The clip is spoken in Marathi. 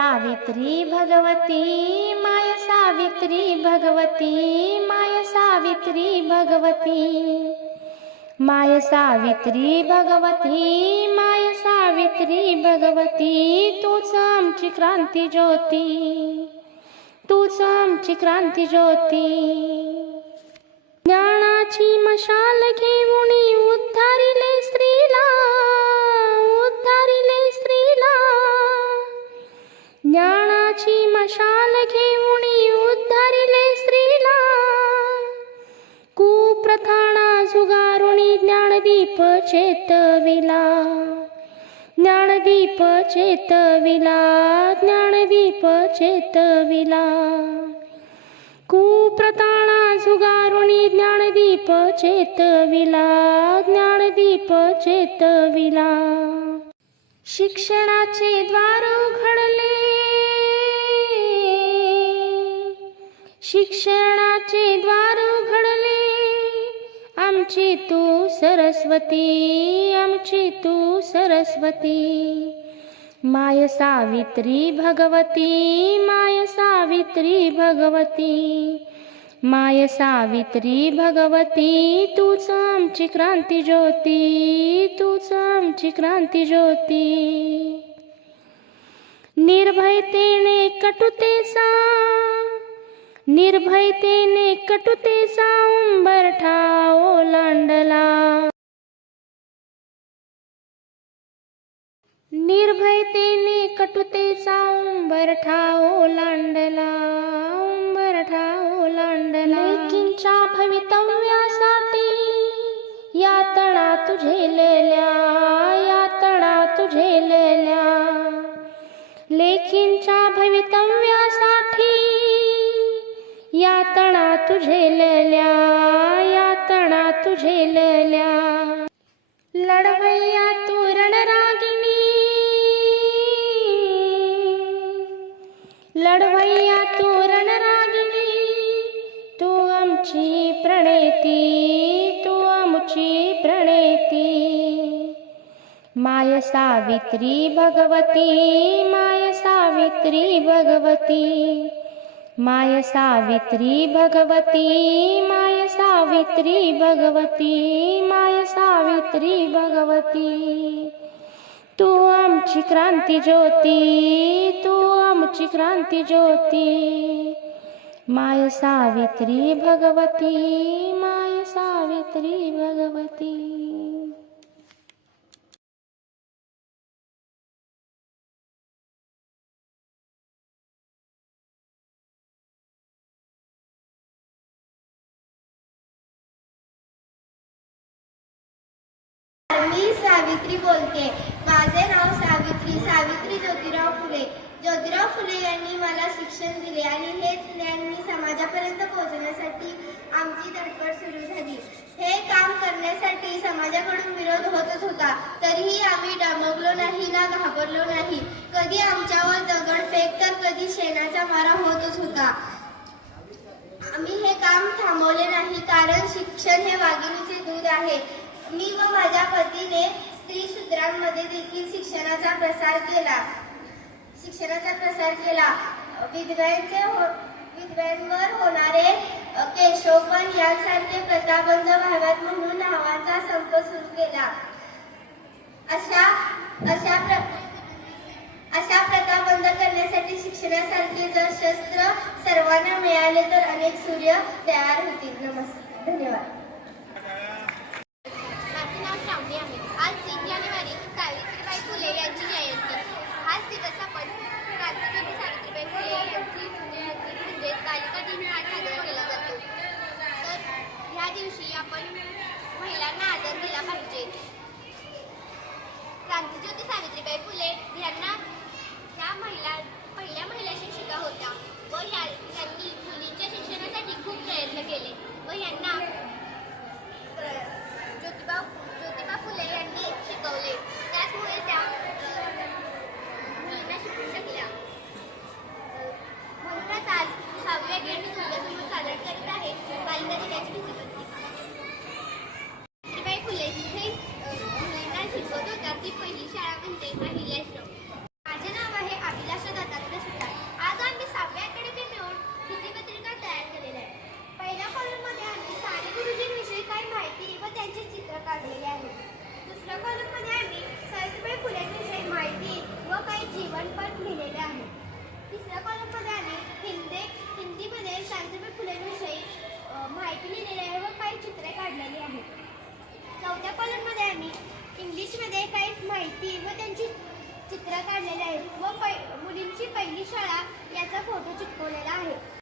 सावित्री भगवती माय सावित्री भगवती माय सावित्री भगवती. माय सावित्री भगवती माय सावित्री भगवती तूच आमची क्रांती ज्योती. तूच आमची क्रांती ज्योती. ज्ञानाची मशाल घेऊन उद्धारिले ज्ञानदीप चेतविला. ज्ञानदीप चेतविला ज्ञानदीप चेतविला. कुप्रताणा झुगारुणी ज्ञानदीप चेतविला ज्ञानदीप चेतविला. शिक्षणाचे द्वार उघडले. शिक्षणाचे द्वार आमची तू सरस्वती आमची तू सरस्वती. माय सावित्री भगवती माय सावित्री भगवती. माय सावित्री भगवती तूच आमची क्रांती ज्योती तूच आमची क्रांती ज्योती. निर्भयतेने कटुतेचा निर्भयतेने कटुतेचा उंबरठा ओलांडला निर्भयतेने कटुतेचा उंबरठा ओलांडला तुझेलल्या यातना तुझेलेल्या लढवैया तू रणरागिणी. लढवैया तू रणरागिणी. तू आमची प्रणेती तू आमची प्रणेती. माय सावित्री भगवती माय सावित्री भगवती. माय सावित्री भगवती माय सावित्री भगवती माय सावित्री भगवती. तू आमची क्रांती ज्योती तू आमची क्रांती ज्योती. माय सावित्री भगवती माय सावित्री भगवती. सावित्री बोलते. माझे नाव सावित्री सावित्री ज्योतिराव फुले. ज्योतिराव फुले यांनी मला शिक्षण दिले आणि हेच ज्ञान मी समाजापर्यंत पोहोचण्यासाठी आमची धडपड सुरू झाली. हे काम करण्यासाठी समाजाकडून विरोध होतच होता. तरीही आम्ही डमगलो नाही ना घाबरलो नाही. कधी आमच्यावर दगडफेक तर कधी शेणाचा मारा होतच होता. आम्ही हे काम थांबवले नाही कारण शिक्षण हे वाघिणीचे दूध आहे. मी व माझ्या पतीने स्त्री शूद्रांमध्ये देखील शिक्षणाचा प्रसार केला. शिक्षणाचा प्रसार केला. विधव्यांचे हो विधव्यांवर होणारे केशोपण यासारखे यांसारखे प्रताबंध व्हाव्यात म्हणून नावाचा संप सुरू केला. अशा अशा प्र अशा प्रथा बंद करण्यासाठी शिक्षणासारखे जर शस्त्र सर्वांना मिळाले तर अनेक सूर्य तयार होतील. नमस्कार. धन्यवाद माझे नाव श्रावणी आहे आज तीन जानेवारी सावित्रीबाई फुले यांची जयंती हाच दिवस आपण क्रांतिज्योती सावित्रीबाई फुले यांची जयंती म्हणजे बालिका दिन हा साजरा केला जातो तर ह्या दिवशी आपण महिलांना आदर दिला पाहिजे क्रांतिज्योती सावित्रीबाई फुले यांना ह्या महिला पहिल्या महिला शिक्षिका होत्या व या त्यांनी मुलींच्या शिक्षणासाठी खूप प्रयत्न केले व यांना ज्योतिबा ज्योतिबा फुले यांनी शिकवले त्याचमुळे त्या अ, मुलींना शिकू शकल्या अ, म्हणूनच आज सहाव्या गेट तुमच्यासमोर सादर करीत आहे बालिका दिनाची विधिवृत्ती सावित्रीबाई फुले जिथे अ, मुलींना शिकवत होत्या ती पहिली शाळा म्हणजे अहिल्याश्रम माझे नाव आहे अभिलाष दुसऱ्या कॉलममध्ये आम्ही सावित्रीबाई फुलेंविषयी माहिती व काही जीवनपट लिहिलेले आहे तिसऱ्या कॉलममध्ये आम्ही हिंदी हिंदीमध्ये सावित्रीबाई फुलेंविषयी माहिती लिहिलेली आहे व काही चित्रे काढलेली आहेत. चौथ्या कॉलममध्ये आम्ही इंग्लिशमध्ये काही माहिती व त्यांची चित्र काढलेली आहेत व पै मुलींची पहिली शाळा याचा फोटो चिटकवलेला आहे.